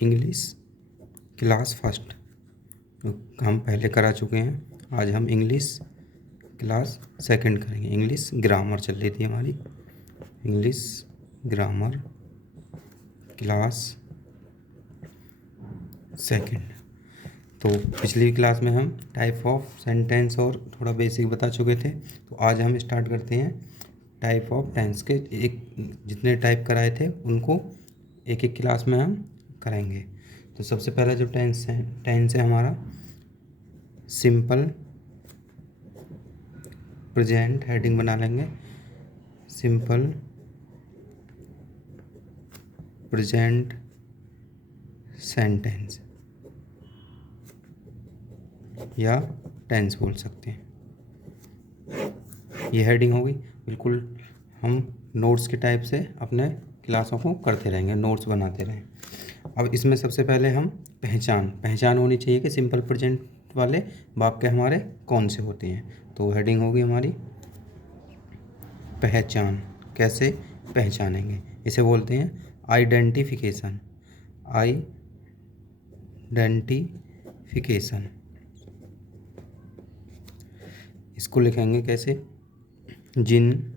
English class first, तो हम पहले करा चुके हैं। आज हम इंग्लिश क्लास सेकंड करेंगे। इंग्लिश ग्रामर चल रही थी हमारी, इंग्लिश ग्रामर क्लास सेकंड। तो पिछली क्लास में हम टाइप ऑफ सेंटेंस और थोड़ा बेसिक बता चुके थे। तो आज हम स्टार्ट करते हैं टाइप ऑफ टेंस के। एक जितने टाइप कराए थे उनको एक एक क्लास में हम कराएंगे। तो सबसे पहला जो टेंस है हमारा सिंपल प्रेजेंट, हेडिंग बना लेंगे सिंपल प्रेजेंट सेंटेंस या टेंस बोल सकते हैं। ये हेडिंग होगी। बिल्कुल हम नोट्स के टाइप से अपने क्लासों को करते रहेंगे, नोट्स बनाते रहें। अब इसमें सबसे पहले हम पहचान होनी चाहिए कि सिंपल प्रेजेंट वाले वाक्य हमारे कौन से होते हैं। तो हेडिंग होगी हमारी पहचान। कैसे पहचानेंगे, इसे बोलते हैं आइडेंटिफिकेशन। आइडेंटिफिकेशन इसको लिखेंगे कैसे? जिन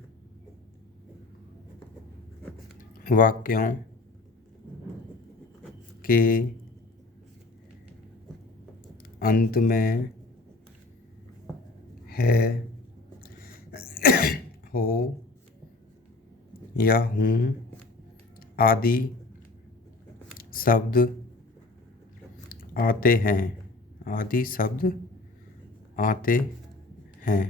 वाक्यों के अंत में है, हो या हूँ आदि शब्द आते हैं, आदि शब्द आते हैं,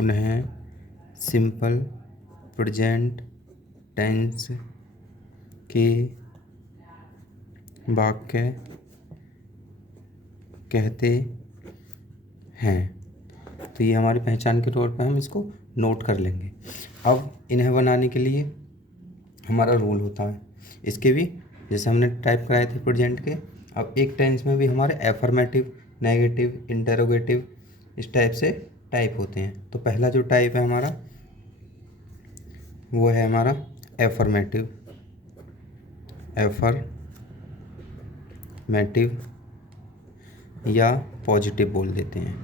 उन्हें सिंपल प्रेजेंट टेंस के वाक्य कहते हैं। तो ये हमारी पहचान के तौर पे हम इसको नोट कर लेंगे। अब इन्हें बनाने के लिए हमारा रूल होता है। इसके भी जैसे हमने टाइप कराए थे प्रेजेंट के, अब एक टेंस में भी हमारे एफर्मेटिव, नेगेटिव, इंटरोगेटिव इस टाइप से टाइप होते हैं। तो पहला जो टाइप है हमारा वो है हमारा एफर्मेटिव। एफर्मेटिव या पॉजिटिव बोल देते हैं,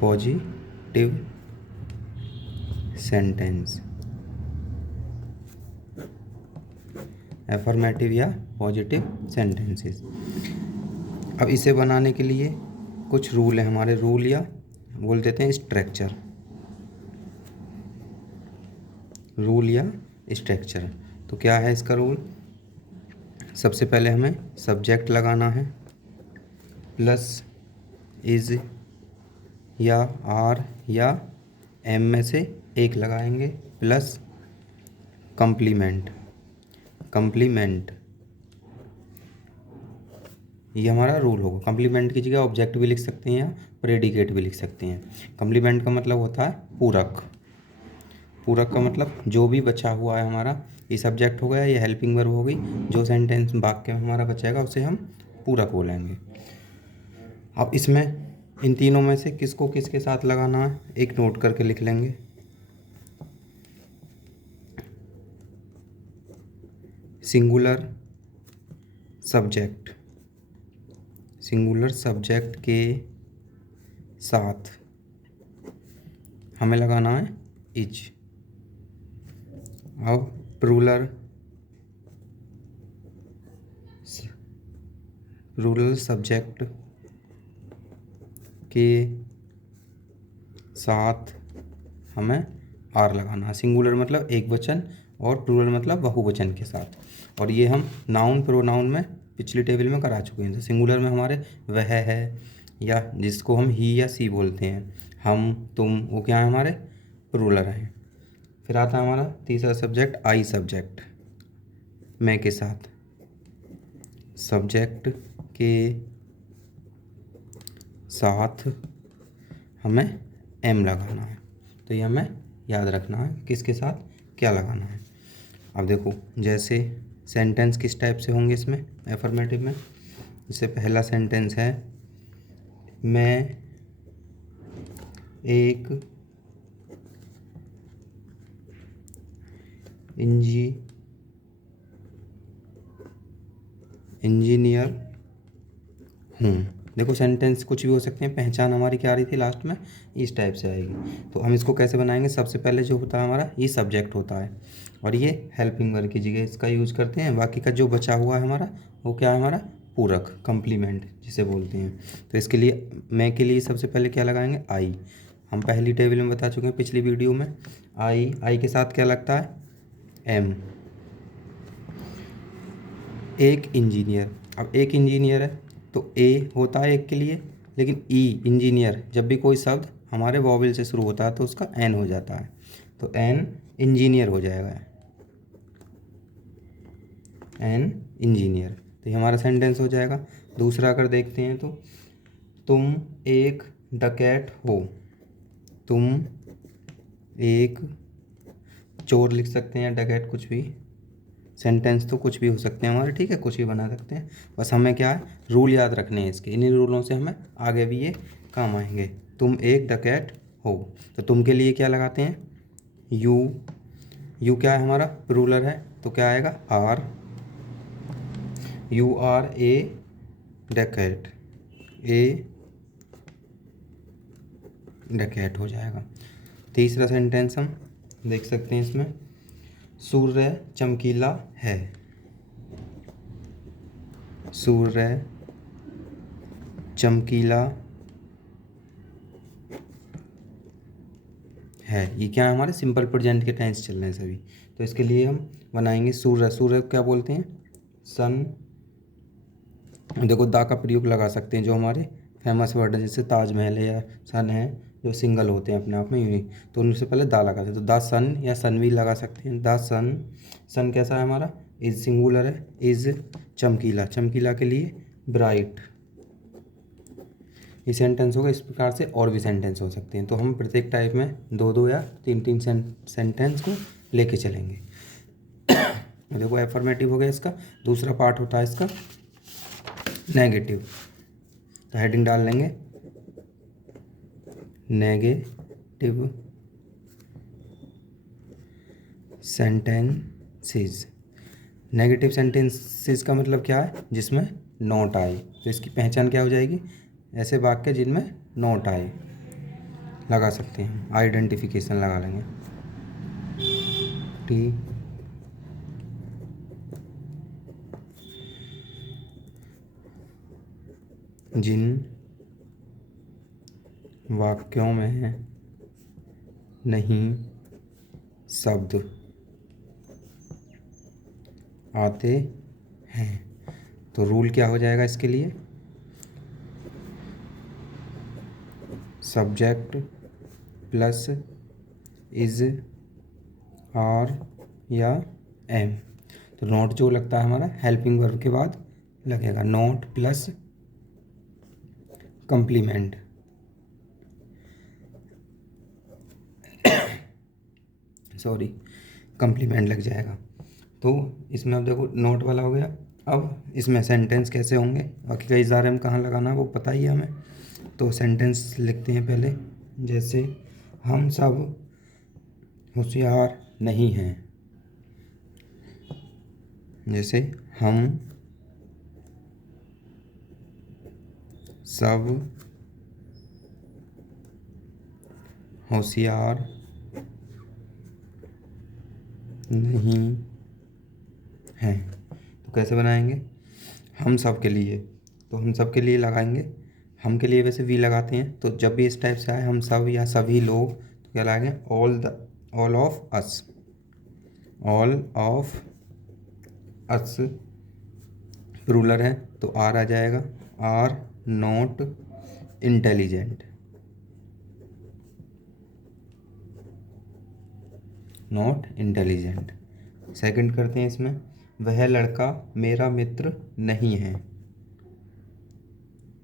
पॉजिटिव सेंटेंस। एफर्मेटिव या पॉजिटिव सेंटेंसेस। अब इसे बनाने के लिए कुछ रूल है हमारे, रूल या बोल देते हैं स्ट्रक्चर, रूल या स्ट्रक्चर। तो क्या है इसका रूल? सबसे पहले हमें सब्जेक्ट लगाना है, प्लस इज या आर या एम में से एक लगाएंगे, प्लस कंप्लीमेंट। ये हमारा रूल होगा। कंप्लीमेंट की जगह ऑब्जेक्ट भी लिख सकते हैं या प्रेडिकेट भी लिख सकते हैं। कंप्लीमेंट का मतलब होता है पूरक। पूरक का मतलब जो भी बचा हुआ है हमारा, ये सब्जेक्ट हो गया, ये हेल्पिंग वर्ब हो गई, जो सेंटेंस वाक्य में हमारा बचेगा उसे हम पूरक बोलेंगे। अब इसमें इन तीनों में से किसको किसके साथ लगाना है एक नोट करके लिख लेंगे। सिंगुलर सब्जेक्ट के साथ हमें लगाना है इज। अब प्लूरल सब्जेक्ट के साथ हमें आर लगाना है। सिंगुलर मतलब एक वचन और प्लूरल मतलब बहुवचन के साथ। और ये हम नाउन प्रोनाउन में पिछली टेबल में करा चुके हैं। सिंगुलर में हमारे वह है, या जिसको हम ही या सी बोलते हैं, हम तुम, वो क्या है हमारे प्लूरल हैं। फिर आता है हमारा तीसरा सब्जेक्ट आई सब्जेक्ट, मैं के साथ। सब्जेक्ट के साथ हमें एम लगाना है। तो ये हमें याद रखना है किसके साथ क्या लगाना है। अब देखो जैसे सेंटेंस किस टाइप से होंगे इसमें एफर्मेटिव में। जैसे पहला सेंटेंस है, मैं एक इंजीनियर हूँ। देखो सेंटेंस कुछ भी हो सकते हैं, पहचान हमारी क्या आ रही थी लास्ट में, इस टाइप से आएगी। तो हम इसको कैसे बनाएंगे, सबसे पहले जो होता है हमारा ये सब्जेक्ट होता है और ये हेल्पिंग वर्ब की जगह इसका यूज़ करते हैं। बाकी का जो बचा हुआ है हमारा वो क्या है, हमारा पूरक, कम्प्लीमेंट जिसे बोलते हैं। तो इसके लिए मैं के लिए सबसे पहले क्या लगाएंगे, आई। हम पहली टेबल में बता चुके हैं पिछली वीडियो में, आई के साथ क्या लगता है, एम। एक इंजीनियर, अब एक इंजीनियर है तो ए होता है एक के लिए, लेकिन ई इंजीनियर जब भी कोई शब्द हमारे वॉवेल से शुरू होता है तो उसका एन हो जाता है, तो एन इंजीनियर हो जाएगा, एन इंजीनियर। तो ये हमारा सेंटेंस हो जाएगा। दूसरा अगर देखते हैं तो तुम एक डकैत हो, तुम एक चोर लिख सकते हैं, डकैत कुछ भी, सेंटेंस तो कुछ भी हो सकते हैं हमारे, ठीक है, कुछ भी बना सकते हैं। बस हमें क्या है, रूल याद रखने हैं इसके, इन्हीं रूलों से हमें आगे भी ये काम आएंगे। तुम एक डकैत हो, तो तुम के लिए क्या लगाते हैं, यू। यू क्या है हमारा, रूलर है, तो क्या आएगा, आर। यू आर ए डकैत, ए डकैत हो जाएगा। तीसरा सेंटेंस हम देख सकते हैं इसमें, सूर्य चमकीला है, सूर्य चमकीला है। ये क्या है, हमारे सिंपल प्रेजेंट के टेंस चल रहे हैं सभी। तो इसके लिए हम बनाएंगे सूर्य। सूर्य क्या बोलते हैं, सन। देखो दा का प्रयोग लगा सकते हैं, जो हमारे फेमस वर्ड है जैसे ताजमहल है या सन है, जो सिंगल होते हैं अपने आप में यूँ ही, तो उनसे पहले दा लगाते हैं, तो दा सन या सन भी लगा सकते हैं, दा सन। सन कैसा है हमारा, इज सिंगुलर है, इज चमकीला, चमकीला के लिए ब्राइट। ये सेंटेंस होगा। इस प्रकार से और भी सेंटेंस हो सकते हैं, तो हम प्रत्येक टाइप में दो दो या तीन तीन सेंटेंस को लेके चलेंगे। देखो एफर्मेटिव हो गया इसका। दूसरा पार्ट होता है इसका नेगेटिव, तो हेडिंग डाल लेंगे नेगेटिव सेंटेंसेस। नेगेटिव सेंटेंसेस का मतलब क्या है, जिसमें नॉट आए, तो इसकी पहचान क्या हो जाएगी, ऐसे वाक्य जिनमें नॉट आए लगा सकते हैं, आइडेंटिफिकेशन लगा लेंगे, टी जिन वाक्यों में नहीं शब्द आते हैं। तो रूल क्या हो जाएगा इसके लिए, सब्जेक्ट प्लस इज, आर या एम। तो नॉट जो लगता है हमारा हेल्पिंग वर्ब के बाद लगेगा, not plus complement, sorry complement लग जाएगा। तो इसमें अब देखो नोट वाला हो गया। अब इसमें सेंटेंस कैसे होंगे, बाकी का इज़ार हम कहाँ लगाना है वो पता ही है हमें। तो सेंटेंस लिखते हैं पहले, जैसे हम सब होशियार नहीं हैं, जैसे हम सब होशियार नहीं हैं। तो कैसे बनाएंगे, हम सब के लिए, तो हम सब के लिए लगाएंगे, हम के लिए वैसे वी लगाते हैं, तो जब भी इस टाइप से आए हम सब या सभी लोग, तो क्या लगाएंगे, all of us, all of us. Ruler है तो आर आ जाएगा, are not intelligent, not intelligent. Second करते हैं इसमें, वह लड़का मेरा मित्र नहीं है,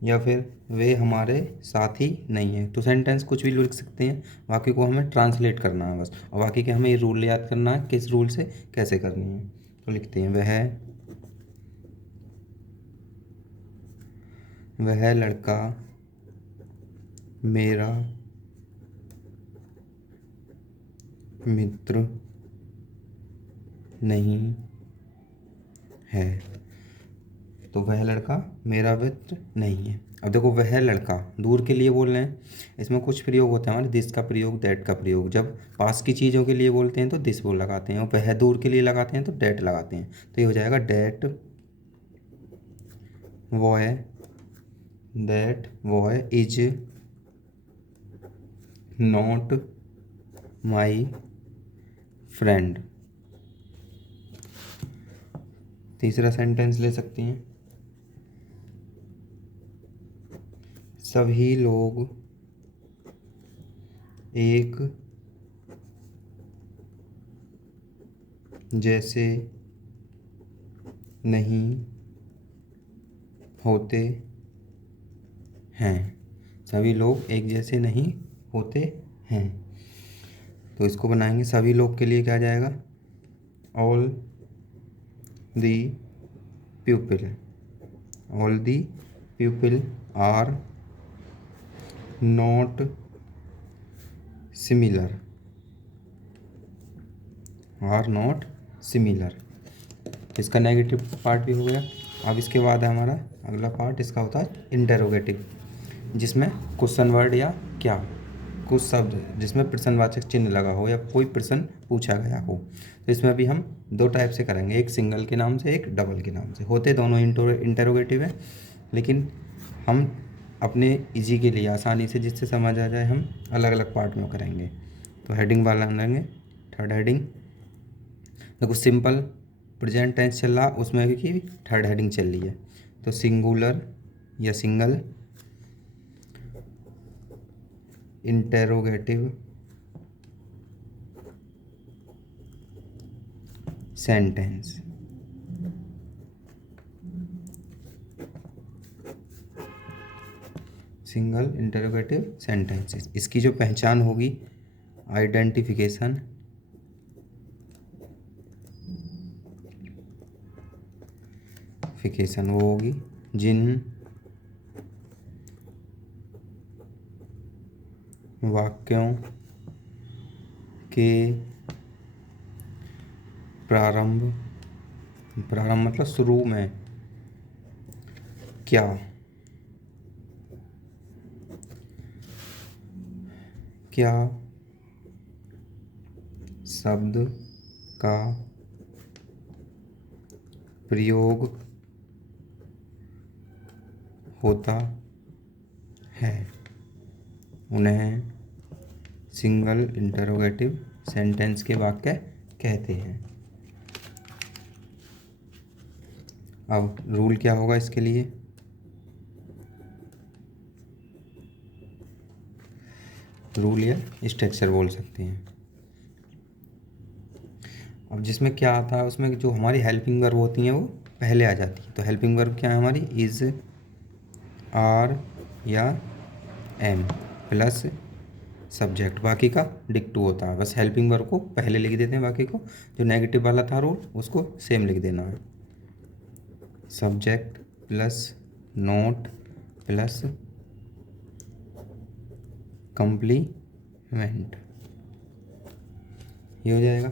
या फिर वे हमारे साथी नहीं है। तो सेंटेंस कुछ भी लिख सकते हैं, बाकी को हमें ट्रांसलेट करना है बस, और बाकी के हमें ये रूल याद करना है किस रूल से कैसे करनी है। तो लिखते हैं वह लड़का मेरा मित्र नहीं है। तो वह लड़का मेरा मित्र नहीं है। अब देखो वह लड़का दूर के लिए बोल रहे हैं, इसमें कुछ प्रयोग होते हैं हमारे दिस का प्रयोग, दैट का प्रयोग। जब पास की चीज़ों के लिए बोलते हैं तो दिस वो लगाते हैं, और वह दूर के लिए लगाते हैं तो डैट लगाते हैं। तो ये हो जाएगा that boy, that boy is not my friend. तीसरा सेंटेंस ले सकती हैं, सभी लोग एक जैसे नहीं होते हैं। सभी लोग एक जैसे नहीं होते हैं। तो इसको बनाएंगे, सभी लोग के लिए क्या जाएगा, all the people, all the people are not similar, are not similar. इसका नेगेटिव पार्ट भी हो गया। अब इसके बाद है हमारा अगला पार्ट, इसका होता है इंटेरोगेटिव, जिसमें क्वेश्चन वर्ड या क्या कुछ शब्द जिसमें प्रश्नवाचक चिन्ह लगा हो या कोई प्रश्न पूछा गया हो। तो इसमें अभी हम दो टाइप से करेंगे, एक सिंगल के नाम से, एक डबल के नाम से। होते दोनों इंटेरोगेटिव है, लेकिन हम अपने इजी के लिए आसानी से जिससे समझ आ जाए हम अलग अलग पार्ट में करेंगे। तो हेडिंग वाला लेंगे, थर्ड हेडिंग। देखो सिंपल प्रेजेंट टेंस चल रहा, उसमें भी की थर्ड हेडिंग चल रही है। तो सिंगुलर या single interrogative sentence. Single interrogative sentences, इसकी जो पहचान होगी, आइडेंटिफिकेशन, वो होगी जिन वाक्यों के प्रारंभ मतलब शुरू में क्या शब्द का प्रयोग होता है, उन्हें सिंगल इंटरोगेटिव सेंटेंस के वाक्य कहते हैं। अब रूल क्या होगा इसके लिए, रूल या स्ट्रक्चर बोल सकते हैं। अब जिसमें क्या आता है, उसमें जो हमारी हेल्पिंग वर्ब होती हैं वो पहले आ जाती है। तो हेल्पिंग वर्ब क्या है हमारी, इज़, आर या एम प्लस सब्जेक्ट, बाकी का डिक्टू होता है। बस हेल्पिंग वर्ब को पहले लिख देते हैं, बाकी को जो नेगेटिव वाला था रूल उसको सेम लिख देना है। Subject plus note plus complement, ये हो जाएगा।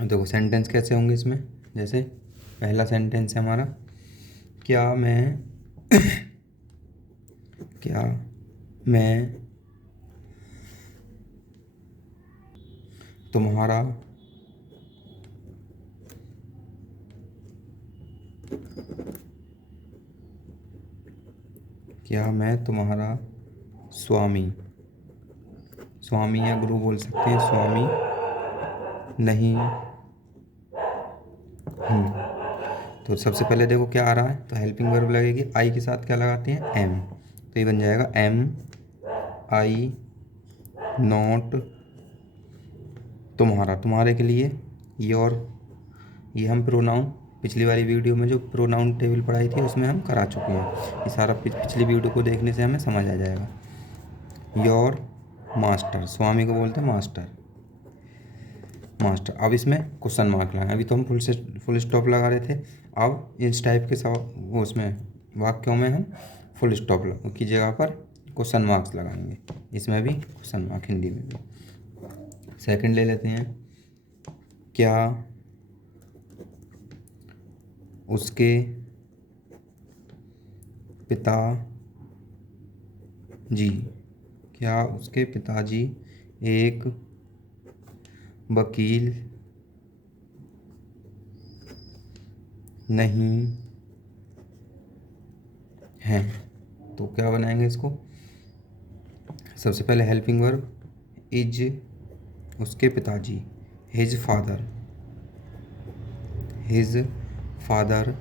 अब देखो सेंटेंस कैसे होंगे इसमें, जैसे पहला सेंटेंस है हमारा, क्या मैं तुम्हारा स्वामी या गुरु बोल सकते हैं, स्वामी नहीं हूँ। तो सबसे पहले देखो क्या आ रहा है, तो हेल्पिंग वर्ब लगेगी, आई के साथ क्या लगाते हैं, एम। तो ये बन जाएगा एम आई नॉट तुम्हारा, तुम्हारे के लिए योर। ये हम प्रोनाउन पिछली वाली वीडियो में जो प्रोनाउन टेबल पढ़ाई थी उसमें हम करा चुके हैं। ये सारा पिछली वीडियो को देखने से हमें समझ आ जाएगा। योर मास्टर, स्वामी को बोलते हैं मास्टर। अब इसमें क्वेश्चन मार्क लगाए, अभी तो हम फुल स्टॉप लगा रहे थे। अब इस टाइप के सब उसमें वाक्यों में हम फुल स्टॉप की जगह पर क्वेश्चन मार्क्स लगाएंगे। इसमें भी क्वेश्चन मार्क, हिंदी में भी। सेकंड ले लेते हैं, क्या उसके पिता जी, क्या उसके पिताजी एक वकील नहीं हैं? तो क्या बनाएंगे इसको? सबसे पहले हेल्पिंग वर्ब इज, उसके पिताजी, his father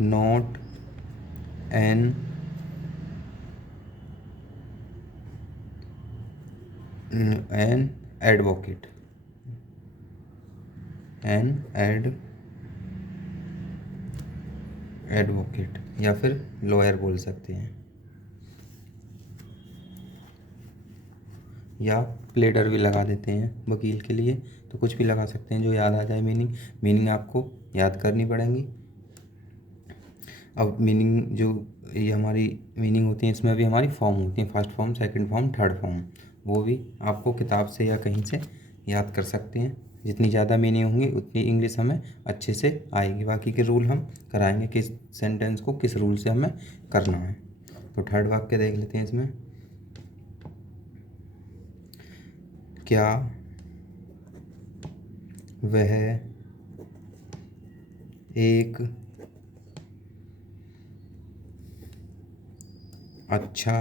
not an advocate, advocate या फिर लॉयर बोल सकते हैं, या प्लेडर भी लगा देते हैं वकील के लिए। तो कुछ भी लगा सकते हैं जो याद आ जाए। मीनिंग आपको याद करनी पड़ेंगी। अब मीनिंग जो ये हमारी मीनिंग होती है, इसमें भी हमारी फॉर्म होती है, first form, second form, third form. वो भी आपको किताब से या कहीं से याद कर सकते हैं। जितनी ज़्यादा मीनिंग होंगी उतनी इंग्लिश हमें अच्छे से आएगी। बाकी के रूल हम कराएंगे किस सेंटेंस को किस रूल से हमें करना है। तो थर्ड वाक्य देख लेते हैं। इसमें क्या वह एक अच्छा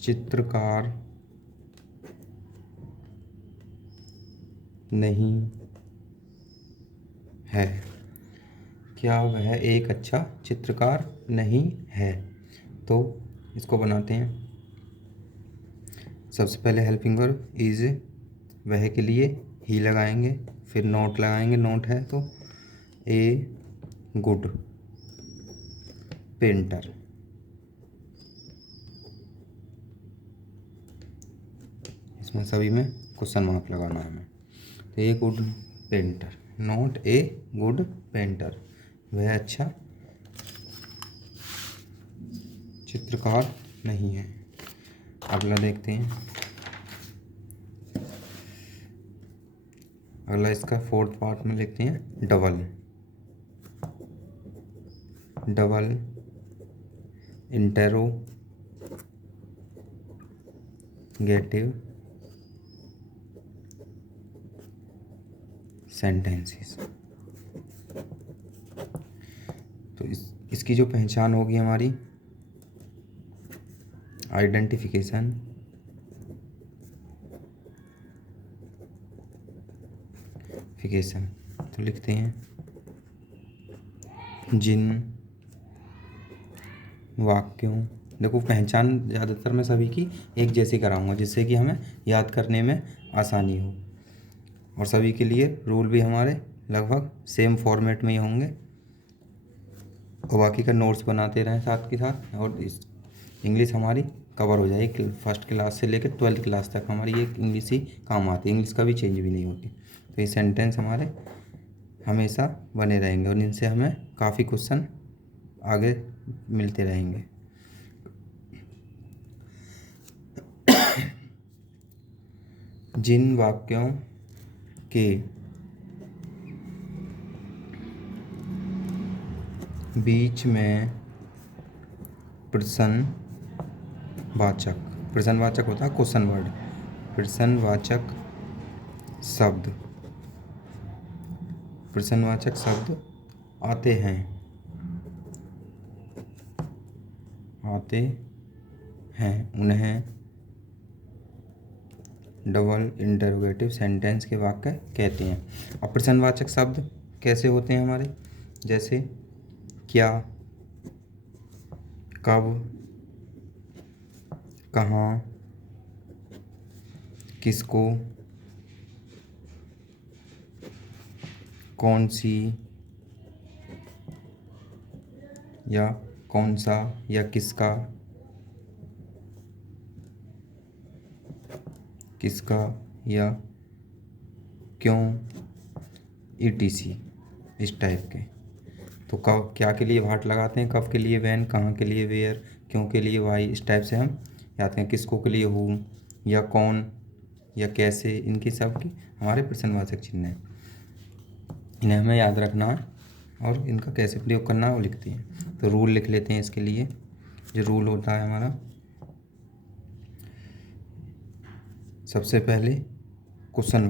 चित्रकार नहीं है? क्या वह एक अच्छा चित्रकार नहीं है? तो इसको बनाते हैं। सबसे पहले हेल्पिंग वर्ब इज, वह के लिए ही लगाएंगे, फिर नॉट लगाएंगे, नॉट है तो ए गुड पेंटर। इसमें सभी में क्वेश्चन मार्क लगाना है हमें। तो a good painter, not a good painter, वह अच्छा चित्रकार नहीं है। अगला देखते हैं। अगला इसका फोर्थ पार्ट में लिखते हैं डबल इंटेरोगेटिव सेंटेंसेस। तो इसकी जो पहचान होगी हमारी, आइडेंटिफिकेशन, तो लिखते हैं जिन वाक्यों, देखो पहचान ज़्यादातर मैं सभी की एक जैसी कराऊंगा जिससे कि हमें याद करने में आसानी हो। और सभी के लिए रूल भी हमारे लगभग सेम फॉर्मेट में ही होंगे। और बाकी का नोट्स बनाते रहें साथ के साथ, और इस इंग्लिश हमारी कवर हो जाएगी। फर्स्ट क्लास से लेकर 12th क्लास तक हमारी ये इंग्लिश ही काम आती है, इंग्लिश का भी चेंज भी नहीं होती। तो ये सेंटेंस हमारे हमेशा बने रहेंगे और इनसे हमें काफ़ी क्वेश्चन आगे मिलते रहेंगे। जिन वाक्यों के बीच में प्रश्नवाचक होता है क्वेश्चन वर्ड, प्रश्नवाचक शब्द आते हैं उन्हें डबल इंटरोगेटिव सेंटेंस के वाक्य कहते हैं। अब प्रश्नवाचक शब्द कैसे होते हैं हमारे, जैसे क्या, कब, कहाँ, किसको, कौन सी, या कौन सा, या किसका या क्यों, etc इस टाइप के। तो कब, क्या के लिए व्हाट लगाते हैं, कब के लिए व्हेन, कहाँ के लिए वेयर, क्यों के लिए वाई, इस टाइप से हम याद हैं। किसको के लिए हु, या कौन, या कैसे, इनकी सब की हमारे प्रश्नवाचक चिन्ह हैं। इन्हें हमें याद रखना है और इनका कैसे प्रयोग करना है वो लिखते हैं। तो रूल लिख लेते हैं इसके लिए। जो रूल होता है हमारा, सबसे पहले क्वेश्चन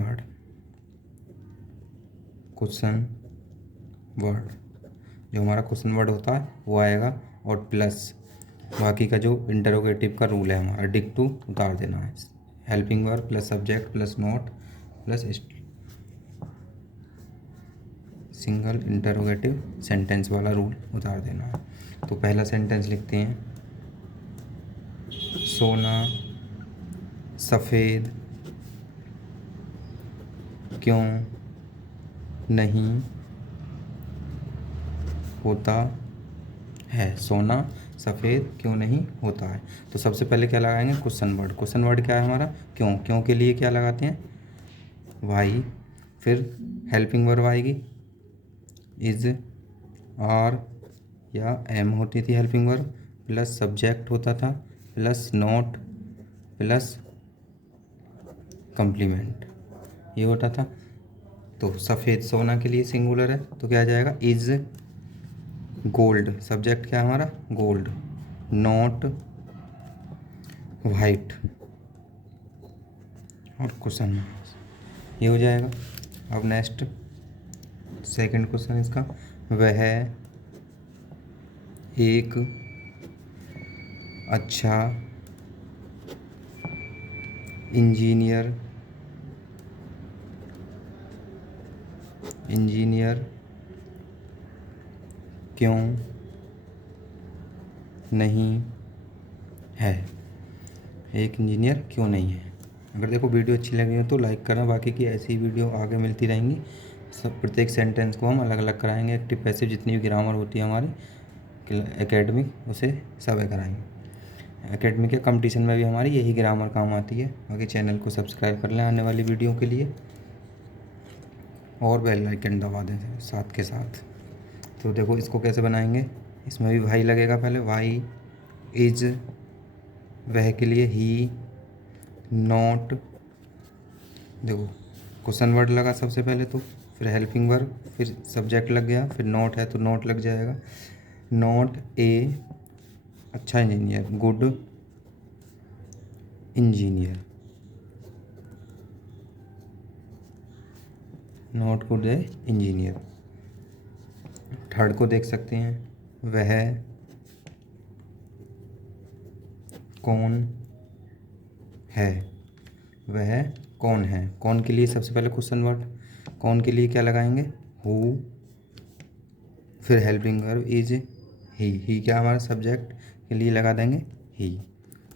वर्ड जो हमारा क्वेश्चन वर्ड होता है वो आएगा, और प्लस बाकी का जो इंटरोगेटिव का रूल है हमारा डिग टू उतार देना है। Helping verb plus subject plus note plus single interrogative sentence वाला रूल उतार देना है। तो पहला सेंटेंस लिखते हैं, सोना सफ़ेद क्यों नहीं होता है। सोना सफ़ेद क्यों नहीं होता है। तो सबसे पहले क्या लगाएंगे, क्वेश्चन वर्ड। क्वेश्चन वर्ड क्या है हमारा, क्यों। क्यों के लिए क्या लगाते हैं, वाई। फिर हेल्पिंग वर्ब आएगी, इज, आर या एम होती थी हेल्पिंग वर्ब, प्लस सब्जेक्ट होता था, प्लस नोट, प्लस कंप्लीमेंट, ये होता था। तो सफ़ेद सोना के लिए सिंगुलर है तो क्या आ जाएगा, इज गोल्ड। सब्जेक्ट क्या है हमारा, गोल्ड। नॉट वाइट और क्वेश्चन ये हो जाएगा। अब नेक्स्ट सेकंड क्वेश्चन इसका, वह एक अच्छा इंजीनियर क्यों नहीं है। एक इंजीनियर क्यों नहीं है। अगर देखो वीडियो अच्छी लगी हो तो लाइक करना, बाकी की ऐसी वीडियो आगे मिलती रहेंगी। सब प्रत्येक सेंटेंस को हम अलग अलग कराएंगे, एक्टिव पैसिव जितनी भी ग्रामर होती है हमारी एकेडमिक उसे सब कराएंगे। एकेडमिक या कंपटीशन में भी हमारी यही ग्रामर काम आती है। बाकी चैनल को सब्सक्राइब कर लें आने वाली वीडियो के लिए, और बेल आइकन दबा दें साथ के साथ। तो देखो इसको कैसे बनाएंगे, इसमें भी वाई लगेगा पहले, वाई इज, वह के लिए ही, नॉट, देखो क्वेश्चन वर्ड लगा सबसे पहले, तो फिर हेल्पिंग वर्ब, फिर सब्जेक्ट लग गया, फिर नॉट है तो नॉट लग जाएगा। नॉट ए अच्छा engineer, good engineer, not good A engineer. Third को देख सकते हैं, वह कौन है। वह कौन है, कौन के लिए सबसे पहले क्वेश्चन वर्ड, कौन के लिए क्या लगाएंगे, हु, फिर हेल्पिंग वर्ब इज, ही क्या हमारा सब्जेक्ट के लिए लगा देंगे ही।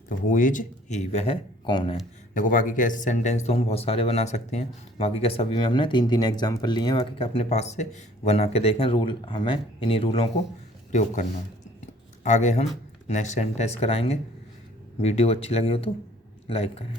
तो हु इज ही, वह कौन है। देखो बाकी के ऐसे सेंटेंस तो हम बहुत सारे बना सकते हैं। बाकी के सभी में हमने 3-3 एग्जाम्पल लिए हैं, बाकी का अपने पास से बना के देखें। रूल हमें इन्हीं रूलों को प्रयोग करना है। आगे हम नेक्स्ट सेंटेंस कराएंगे। वीडियो अच्छी लगी हो तो लाइक करें।